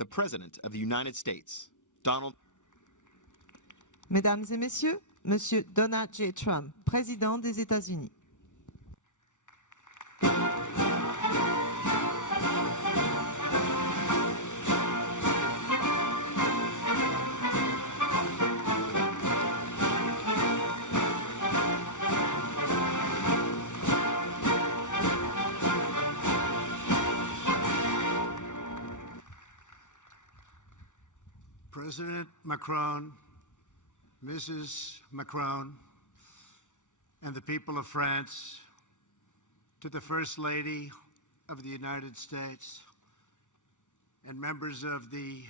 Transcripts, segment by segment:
the President of the United States, Donald. Mesdames et Messieurs, Monsieur Donald J. Trump, Président des États-Unis. President Macron, Mrs. Macron, and the people of France, to the First Lady of the United States and members of the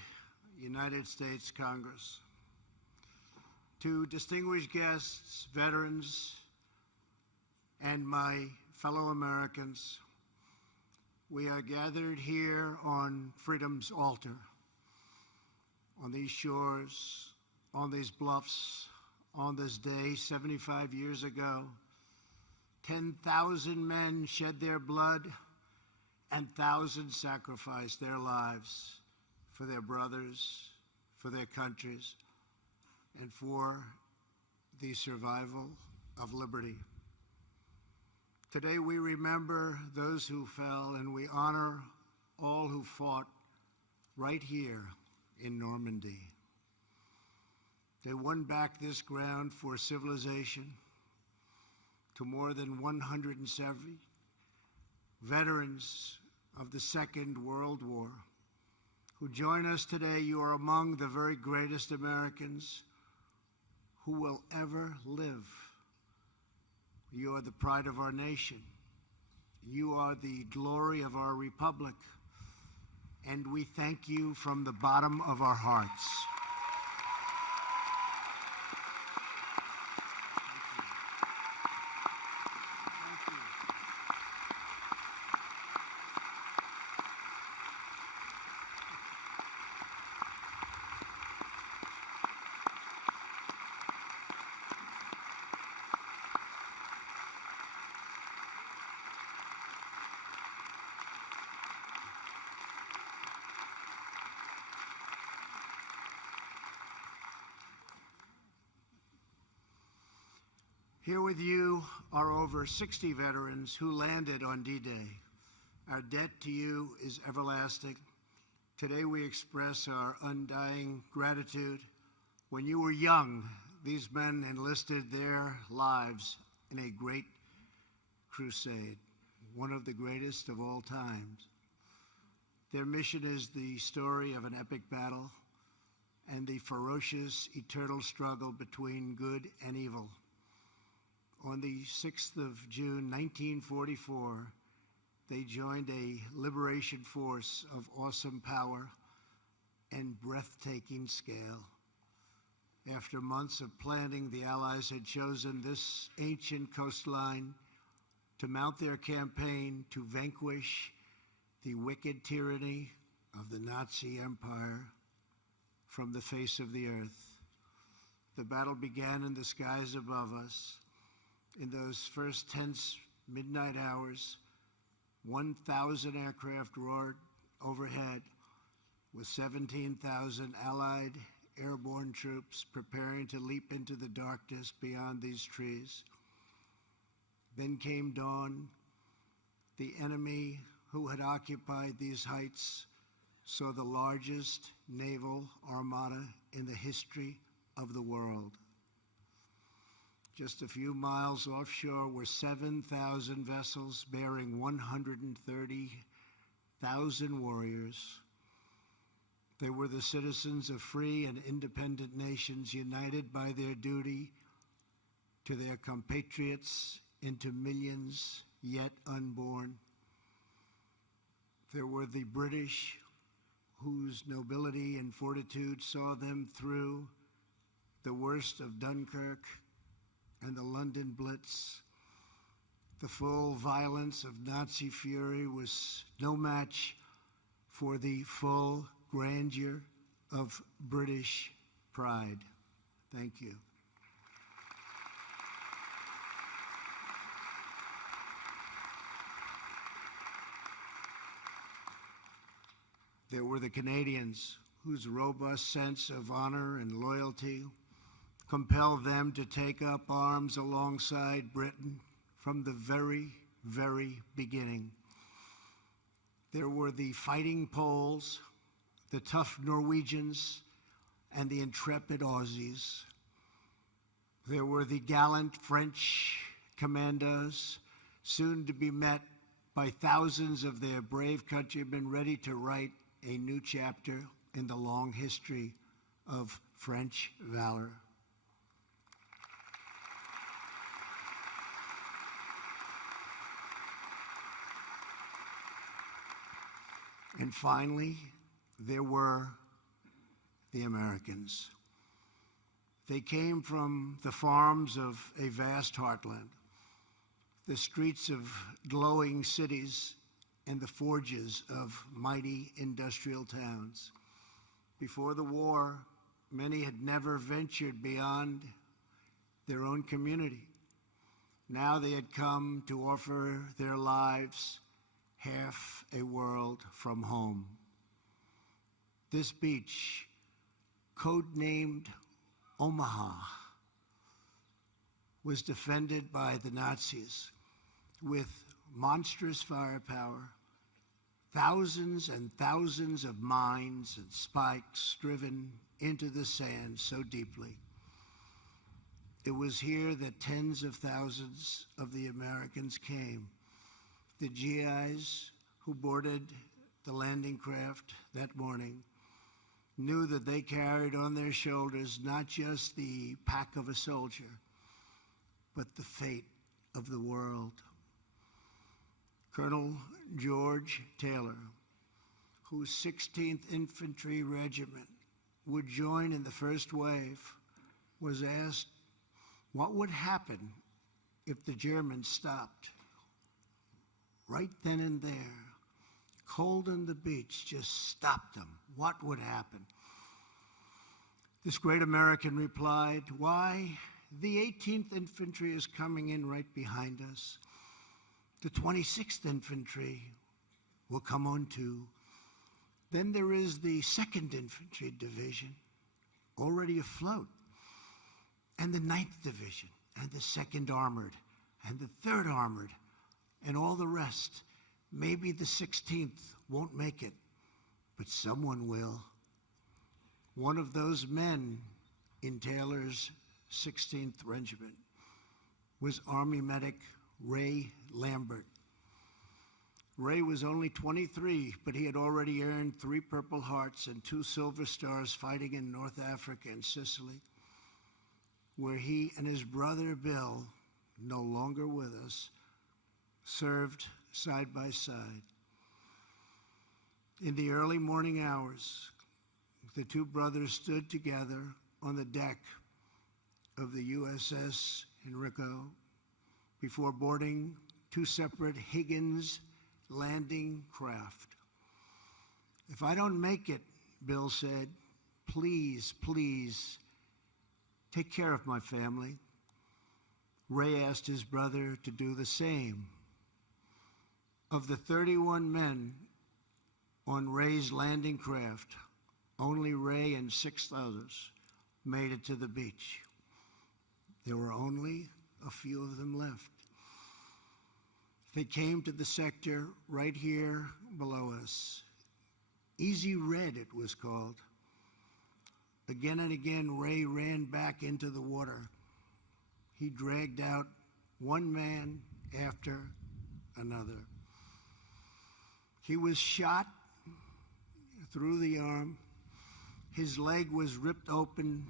United States Congress, to distinguished guests, veterans, and my fellow Americans, we are gathered here on freedom's altar, on these shores, on these bluffs, on this day 75 years ago. 10,000 men shed their blood and thousands sacrificed their lives for their brothers, for their countries, and for the survival of liberty. Today we remember those who fell, and we honor all who fought right here in Normandy. They won back this ground for civilization to more than 170 veterans of the Second World War who join us today. You are among the very greatest Americans who will ever live. You are the pride of our nation. You are the glory of our republic. And we thank you from the bottom of our hearts. Here with you are over 60 veterans who landed on D-Day. Our debt to you is everlasting. Today we express our undying gratitude. When you were young, these men enlisted their lives in a great crusade, one of the greatest of all times. Their mission is the story of an epic battle and the ferocious eternal struggle between good and evil. On the 6th of June, 1944, they joined a liberation force of awesome power and breathtaking scale. After months of planning, the Allies had chosen this ancient coastline to mount their campaign to vanquish the wicked tyranny of the Nazi Empire from the face of the earth. The battle began in the skies above us. In those first tense midnight hours, 1,000 aircraft roared overhead with 17,000 Allied airborne troops preparing to leap into the darkness beyond these trees. Then came dawn. The enemy who had occupied these heights saw the largest naval armada in the history of the world. Just a few miles offshore were 7,000 vessels bearing 130,000 warriors. They were the citizens of free and independent nations united by their duty to their compatriots into millions yet unborn. There were the British whose nobility and fortitude saw them through the worst of Dunkirk and the London Blitz. The full violence of Nazi fury was no match for the full grandeur of British pride. Thank you. There were the Canadians, whose robust sense of honor and loyalty compelled them to take up arms alongside Britain from the very, very beginning. There were the fighting Poles, the tough Norwegians, and the intrepid Aussies. There were the gallant French commandos, soon to be met by thousands of their brave countrymen ready to write a new chapter in the long history of French valor. And finally, there were the Americans. They came from the farms of a vast heartland, the streets of glowing cities, and the forges of mighty industrial towns. Before the war, many had never ventured beyond their own community. Now they had come to offer their lives half a world from home. This beach, codenamed Omaha, was defended by the Nazis with monstrous firepower, thousands and thousands of mines and spikes driven into the sand so deeply. It was here that tens of thousands of the Americans came. The GIs who boarded the landing craft that morning knew that they carried on their shoulders not just the pack of a soldier, but the fate of the world. Colonel George Taylor, whose 16th Infantry Regiment would join in the first wave, was asked what would happen if the Germans stopped. Right then and there, cold on the beach, just stopped them. What would happen? This great American replied, "Why, the 18th Infantry is coming in right behind us. The 26th Infantry will come on too. Then there is the 2nd Infantry Division, already afloat, and the 9th Division, and the 2nd Armored, and the 3rd Armored, and all the rest. Maybe the 16th won't make it, but someone will." One of those men in Taylor's 16th Regiment was Army medic Ray Lambert. Ray was only 23, but he had already earned 3 Purple Hearts and 2 Silver Stars fighting in North Africa and Sicily, where he and his brother Bill, no longer with us, served side by side. In the early morning hours, the 2 brothers stood together on the deck of the USS Enrico before boarding 2 separate Higgins landing craft. "If I don't make it," Bill said, "please, please take care of my family." Ray asked his brother to do the same. Of the 31 men on Ray's landing craft, only Ray and 6 others made it to the beach. There were only a few of them left. They came to the sector right here below us. Easy Red, it was called. Again and again, Ray ran back into the water. He dragged out one man after another. He was shot through the arm. His leg was ripped open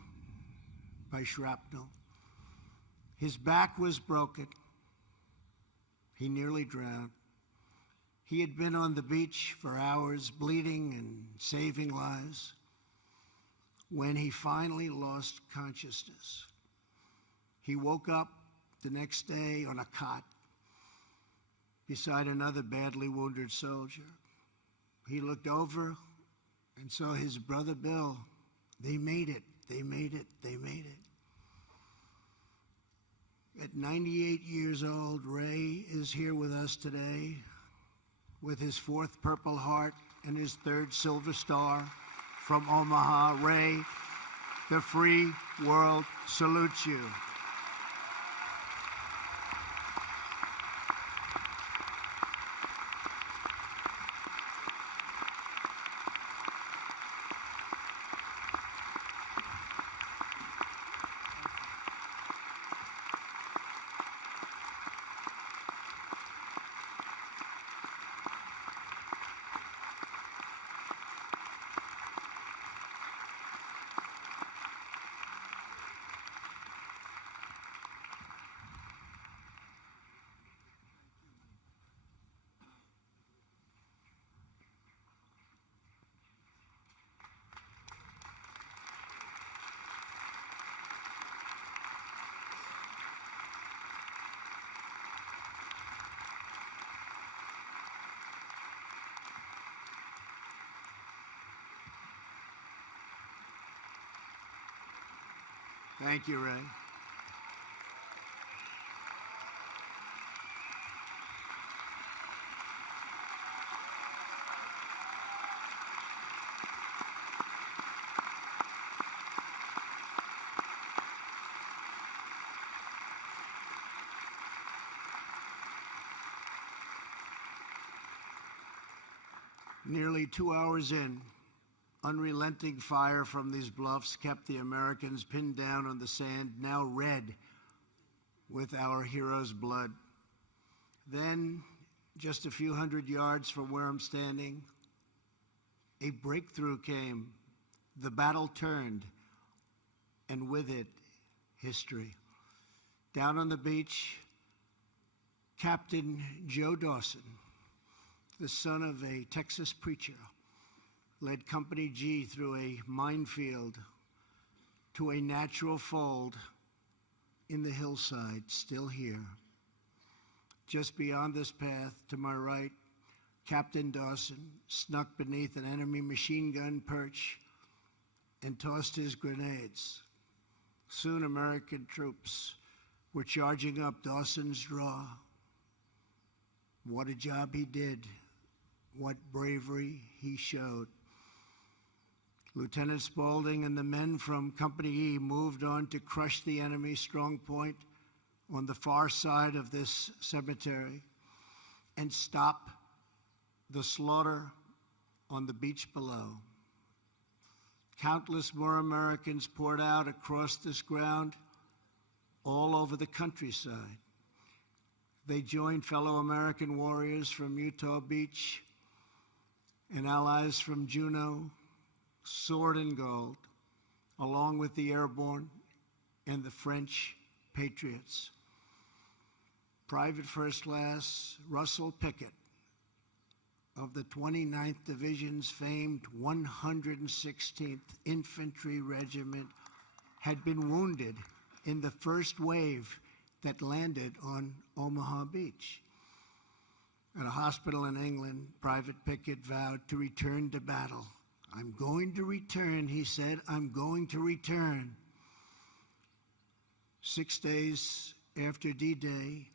by shrapnel. His back was broken. He nearly drowned. He had been on the beach for hours, bleeding and saving lives, when he finally lost consciousness. He woke up the next day on a cot beside another badly wounded soldier. He looked over and saw his brother Bill. They made it, they made it, they made it. At 98 years old, Ray is here with us today with his 4th Purple Heart and his third Silver Star from Omaha. Ray, the free world salutes you. Thank you, Ray. Nearly 2 hours in, unrelenting fire from these bluffs kept the Americans pinned down on the sand, now red with our heroes' blood. Then, just a few hundred yards from where I'm standing, a breakthrough came. The battle turned, and with it, history. Down on the beach, Captain Joe Dawson, the son of a Texas preacher, led Company G through a minefield to a natural fold in the hillside, still here. Just beyond this path, to my right, Captain Dawson snuck beneath an enemy machine gun perch and tossed his grenades. Soon American troops were charging up Dawson's draw. What a job he did. What bravery he showed. Lieutenant Spaulding and the men from Company E moved on to crush the enemy's strong point on the far side of this cemetery and stop the slaughter on the beach below. Countless more Americans poured out across this ground all over the countryside. They joined fellow American warriors from Utah Beach and allies from Juneau, Sword and Gold, along with the airborne and the French patriots. Private First Class Russell Pickett of the 29th Division's famed 116th Infantry Regiment had been wounded in the first wave that landed on Omaha Beach. At a hospital in England, Private Pickett vowed to return to battle. I'm going to return, he said, I'm going to return. 6 days after D-Day,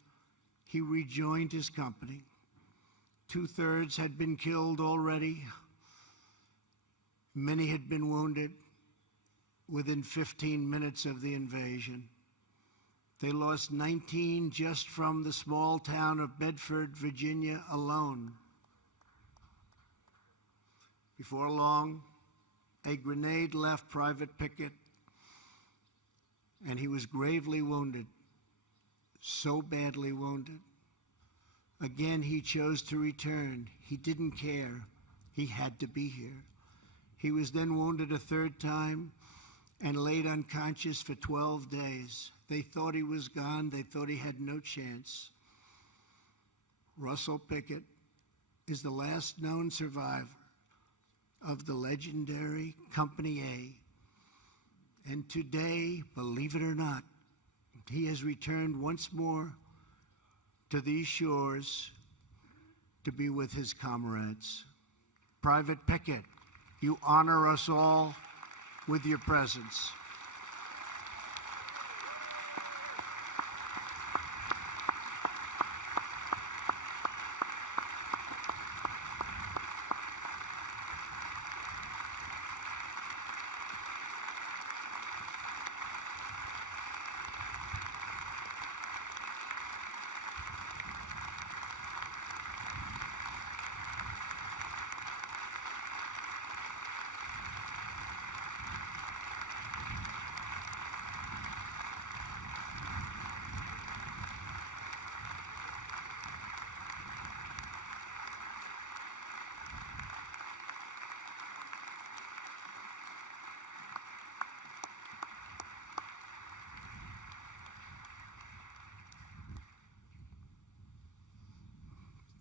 he rejoined his company. 2/3 had been killed already. Many had been wounded within 15 minutes of the invasion. They lost 19 just from the small town of Bedford, Virginia alone. Before long, a grenade left Private Pickett, and he was gravely wounded, so badly wounded. Again, he chose to return. He didn't care. He had to be here. He was then wounded a third time and laid unconscious for 12 days. They thought he was gone. They thought he had no chance. Russell Pickett is the last known survivor of the legendary Company A. And today, believe it or not, he has returned once more to these shores to be with his comrades. Private Pickett, you honor us all with your presence.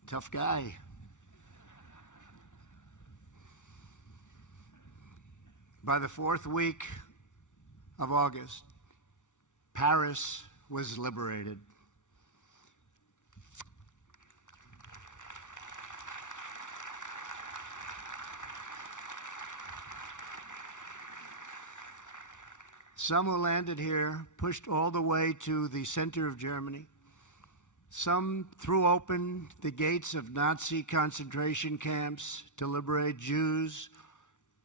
Tough guy. By the 4th week of August, Paris was liberated. Some who landed here pushed all the way to the center of Germany. Some threw open the gates of Nazi concentration camps to liberate Jews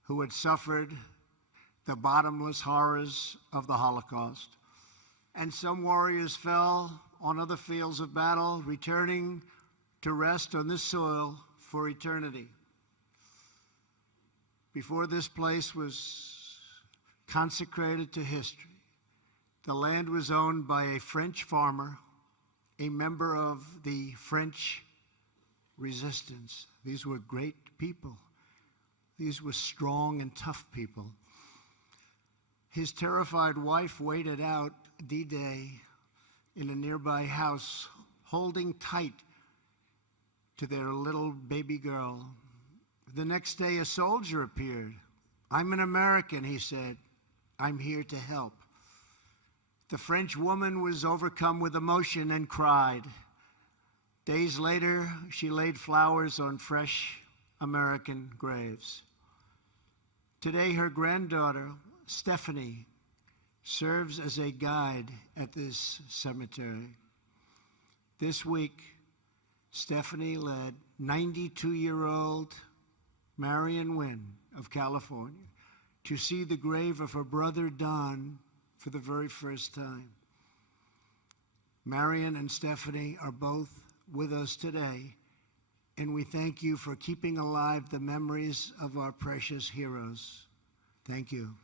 who had suffered the bottomless horrors of the Holocaust. And some warriors fell on other fields of battle, returning to rest on this soil for eternity. Before this place was consecrated to history, the land was owned by a French farmer, a member of the French resistance. These were great people. These were strong and tough people. His terrified wife waited out D-Day in a nearby house, holding tight to their little baby girl. The next day, a soldier appeared. "I'm an American," he said. "I'm here to help." The French woman was overcome with emotion and cried. Days later, she laid flowers on fresh American graves. Today, her granddaughter, Stephanie, serves as a guide at this cemetery. This week, Stephanie led 92-year-old Marion Wynn of California to see the grave of her brother Don for the very first time. Marion and Stephanie are both with us today, and we thank you for keeping alive the memories of our precious heroes. Thank you.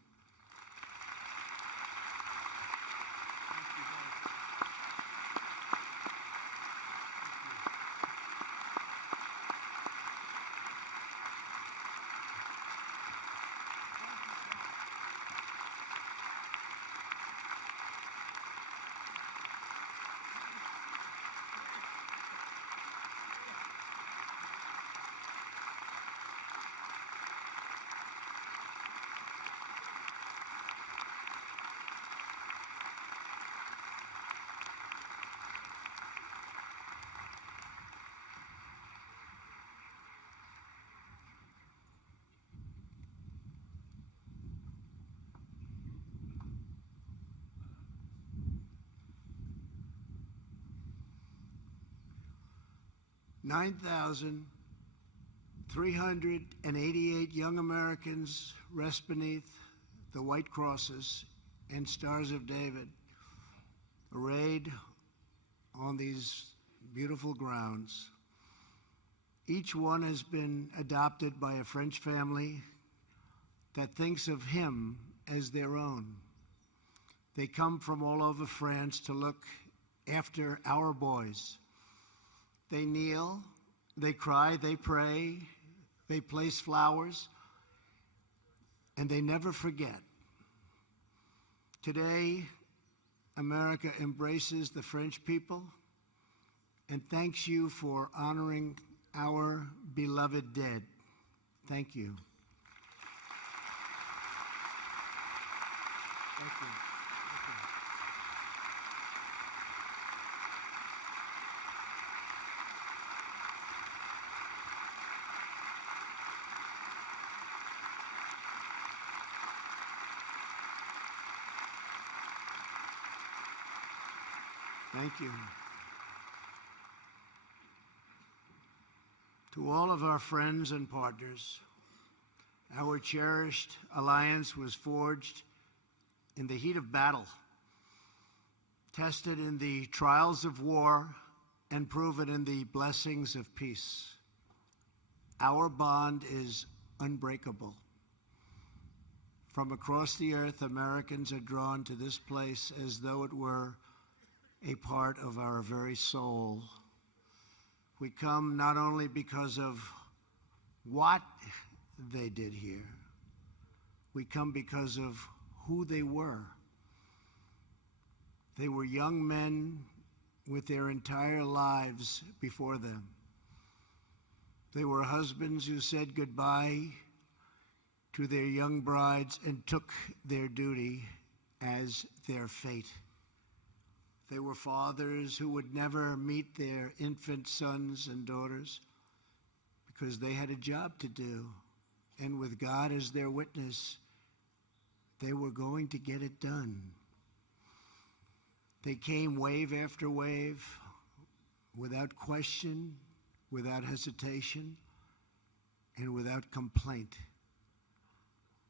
$9,388 young Americans rest beneath the white crosses and stars of David, arrayed on these beautiful grounds. Each one has been adopted by a French family that thinks of him as their own. They come from all over France to look after our boys. They kneel, they cry, they pray, they place flowers, and they never forget. Today, America embraces the French people and thanks you for honoring our beloved dead. Thank you. Thank you. Thank you. To all of our friends and partners, our cherished alliance was forged in the heat of battle, tested in the trials of war, and proven in the blessings of peace. Our bond is unbreakable. From across the earth, Americans are drawn to this place as though it were a part of our very soul. We come not only because of what they did here, we come because of who they were. They were young men with their entire lives before them. They were husbands who said goodbye to their young brides and took their duty as their fate. They were fathers who would never meet their infant sons and daughters because they had a job to do. And with God as their witness, they were going to get it done. They came wave after wave, without question, without hesitation, and without complaint.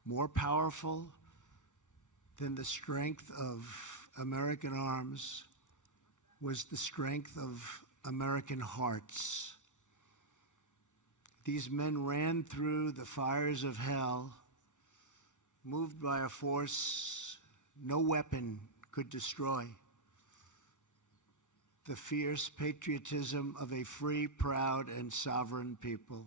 More powerful than the strength of American arms was the strength of American hearts. These men ran through the fires of hell, moved by a force no weapon could destroy. The fierce patriotism of a free, proud, and sovereign people.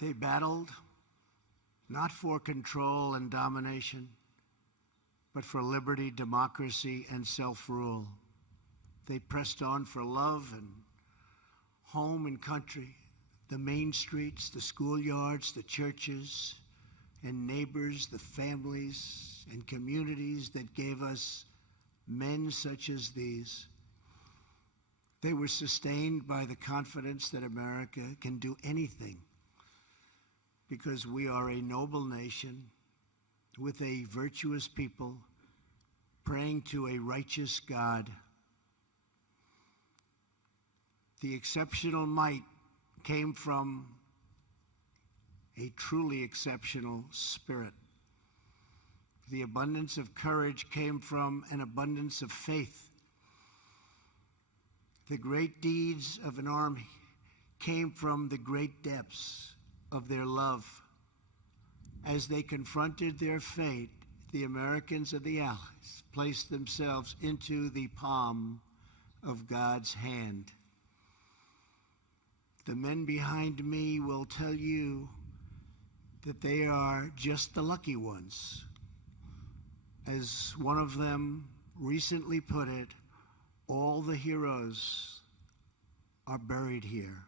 They battled not for control and domination, but for liberty, democracy, and self-rule. They pressed on for love and home and country, the main streets, the schoolyards, the churches, and neighbors, the families and communities that gave us men such as these. They were sustained by the confidence that America can do anything because we are a noble nation with a virtuous people praying to a righteous God. The exceptional might came from a truly exceptional spirit. The abundance of courage came from an abundance of faith. The great deeds of an army came from the great depths of their love. As they confronted their fate, the Americans and the Allies placed themselves into the palm of God's hand. The men behind me will tell you that they are just the lucky ones. As one of them recently put it, all the heroes are buried here.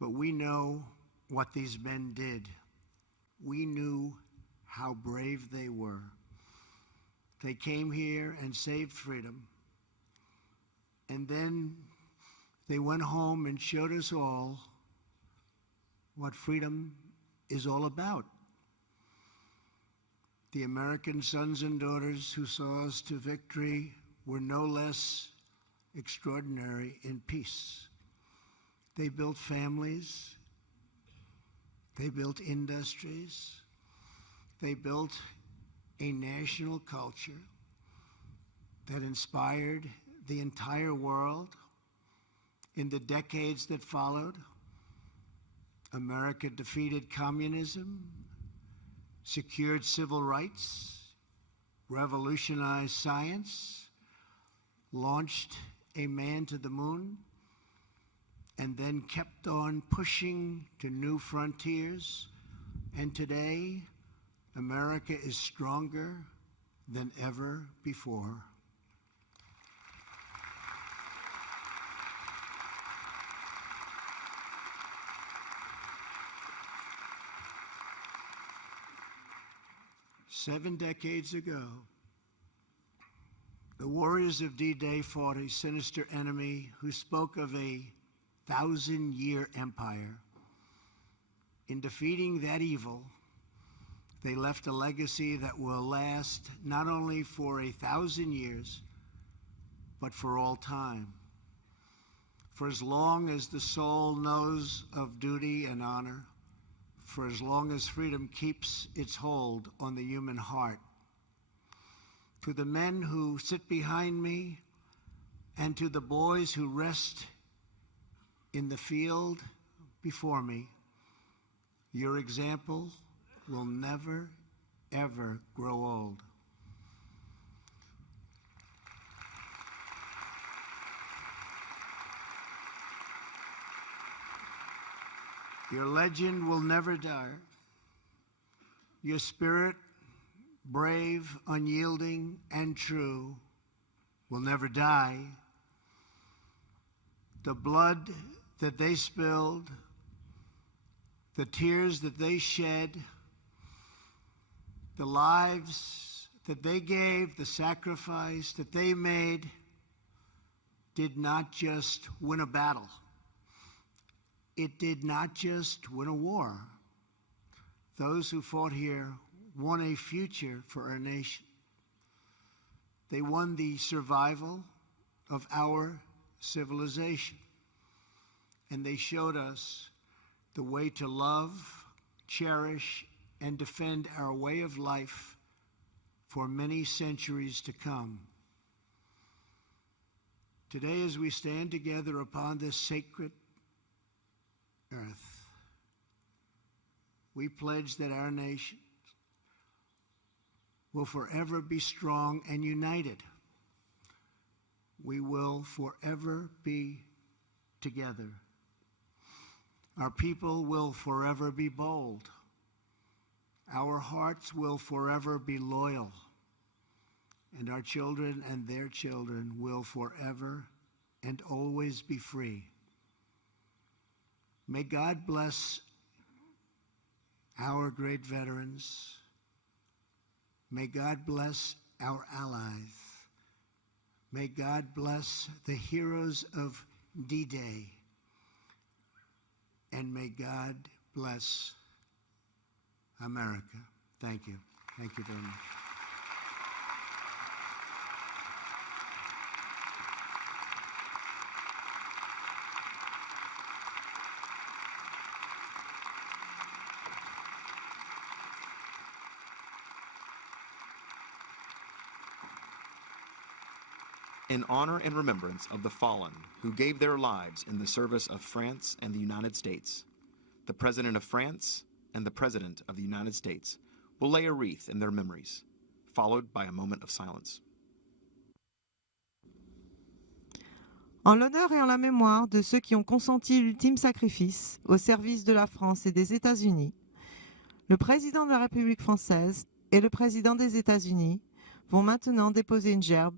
But we know what these men did. We knew how brave they were. They came here and saved freedom. And then they went home and showed us all what freedom is all about. The American sons and daughters who saw us to victory were no less extraordinary in peace. They built families. They built industries. They built a national culture that inspired the entire world. In the decades that followed, America defeated communism, secured civil rights, revolutionized science, launched a man to the moon, and then kept on pushing to new frontiers. And today, America is stronger than ever before. Seven decades ago, the warriors of D-Day fought a sinister enemy who spoke of a 1,000-year empire. In defeating that evil, they left a legacy that will last not only for 1,000 years, but for all time. For as long as the soul knows of duty and honor, for as long as freedom keeps its hold on the human heart. To the men who sit behind me and to the boys who rest in the field before me, your example will never, ever grow old. Your legend will never die. Your spirit, brave, unyielding, and true, will never die. The blood that they spilled, the tears that they shed, the lives that they gave, the sacrifice that they made, did not just win a battle. It did not just win a war. Those who fought here won a future for our nation. They won the survival of our civilization. And they showed us the way to love, cherish, and defend our way of life for many centuries to come. Today, as we stand together upon this sacred earth, we pledge that our nation will forever be strong and united. We will forever be together. Our people will forever be bold. Our hearts will forever be loyal. And our children and their children will forever and always be free. May God bless our great veterans. May God bless our allies. May God bless the heroes of D-Day. And may God bless America. Thank you. Thank you very much. In honor and remembrance of the fallen who gave their lives in the service of France and the United States, the President of France and the President of the United States will lay a wreath in their memories, followed by a moment of silence. En l'honneur et en la mémoire de ceux qui ont consenti l'ultime sacrifice au service de la France et des États-Unis, le Président de la République française et le Président des États-Unis vont maintenant déposer une gerbe